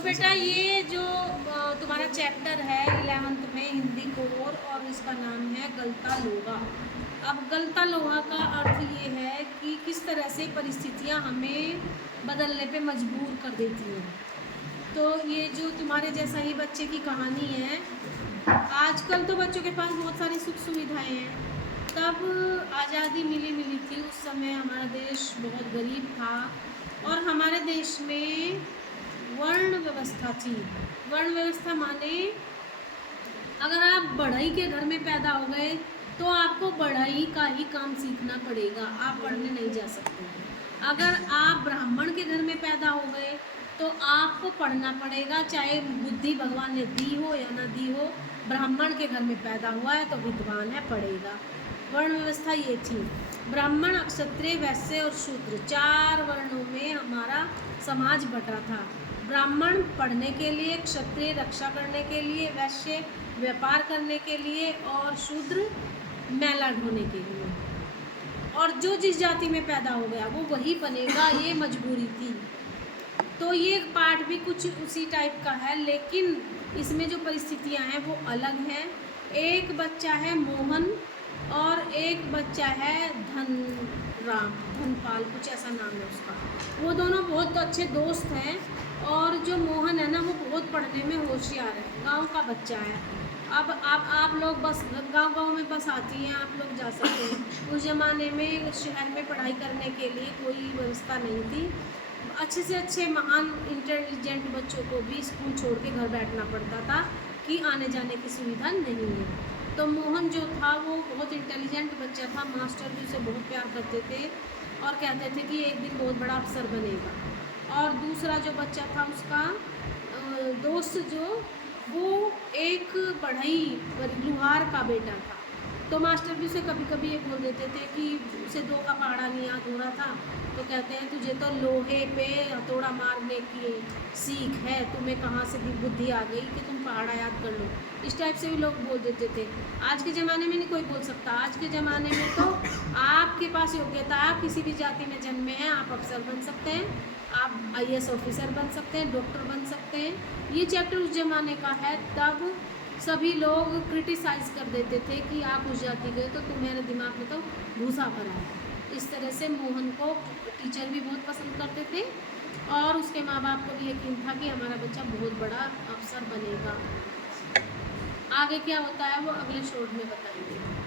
तो बेटा ये जो तुम्हारा चैप्टर है 11th में हिंदी कोर और इसका नाम है गलता लोहा। अब गलता लोहा का अर्थ ये है कि किस तरह से परिस्थितियां हमें बदलने पे मजबूर कर देती हैं। तो ये जो तुम्हारे जैसा ही बच्चे की कहानी है, आजकल तो बच्चों के पास बहुत सारी सुख सुविधाएं हैं। तब आज़ादी मिली थी, उस समय हमारा देश बहुत गरीब था और हमारे देश में वर्ण व्यवस्था थी। वर्ण व्यवस्था माने अगर आप बढ़ई के घर में पैदा हो गए तो आपको बढ़ई का ही काम सीखना पड़ेगा, आप पढ़ने नहीं जा सकते। अगर आप ब्राह्मण के घर में पैदा हो गए तो आपको पढ़ना पड़ेगा, चाहे बुद्धि भगवान ने दी हो या ना दी हो। ब्राह्मण के घर में पैदा हुआ है तो विद्वान है, पढ़ेगा। वर्ण व्यवस्था ये थी। ब्राह्मण, क्षत्रिय, वैश्य और शूद्र, 4 वर्णों में हमारा समाज बटा था। ब्राह्मण पढ़ने के लिए, क्षत्रिय रक्षा करने के लिए, वैश्य व्यापार करने के लिए और शूद्र मैला ढोने के लिए। और जो जिस जाति में पैदा हो गया वो वही बनेगा, ये मजबूरी थी। तो ये पाठ भी कुछ उसी टाइप का है, लेकिन इसमें जो परिस्थितियां हैं वो अलग हैं। एक बच्चा है मोहन और एक बच्चा है धनपाल, कुछ ऐसा नाम है उसका। वो दोनों बहुत अच्छे दोस्त हैं और जो मोहन है ना वो बहुत पढ़ने में होशियार है, गांव का बच्चा है। अब आप लोग बस गांव में बस आती हैं, आप लोग जा सकते हैं। उस ज़माने में शहर में पढ़ाई करने के लिए कोई व्यवस्था नहीं थी। अच्छे से अच्छे महान इंटेलिजेंट बच्चों को भी स्कूल छोड़ के घर बैठना पड़ता था कि आने जाने की सुविधा नहीं है। तो मोहन जो था वो बहुत इंटेलिजेंट बच्चा था, मास्टर भी उसे बहुत प्यार करते थे और कहते थे कि एक दिन बहुत बड़ा अफसर बनेगा। और दूसरा जो बच्चा था उसका दोस्त जो, वो एक बढ़ई लुहार का बेटा था। तो मास्टर भी उसे कभी कभी ये बोल देते थे कि उसे 2 का पहाड़ा नहीं याद हो रहा था, तो कहते हैं तुझे तो लोहे पे हथौड़ा मारने की सीख है, तुम्हें कहाँ से बुद्धि आ गई कि तुम पहाड़ा याद कर लो। इस टाइप से भी लोग बोल देते थे। आज के ज़माने में नहीं कोई बोल सकता। आज के ज़माने में तो आपके पास योग्यता, आप किसी भी जाति में जन्मे हैं, आप अफसर बन सकते हैं, आप IAS ऑफिसर बन सकते हैं, डॉक्टर बन सकते हैं। ये चैप्टर उस ज़माने का है। तब सभी लोग क्रिटिसाइज़ कर देते थे कि आप उस जाति गए तो तुम्हारे दिमाग में तो भूसा भरा है। इस तरह से मोहन को टीचर भी बहुत पसंद करते थे और उसके माँ बाप को भी यकीन था कि हमारा बच्चा बहुत बड़ा अफसर बनेगा। आगे क्या होता है वो अगले शोध में बताएंगे।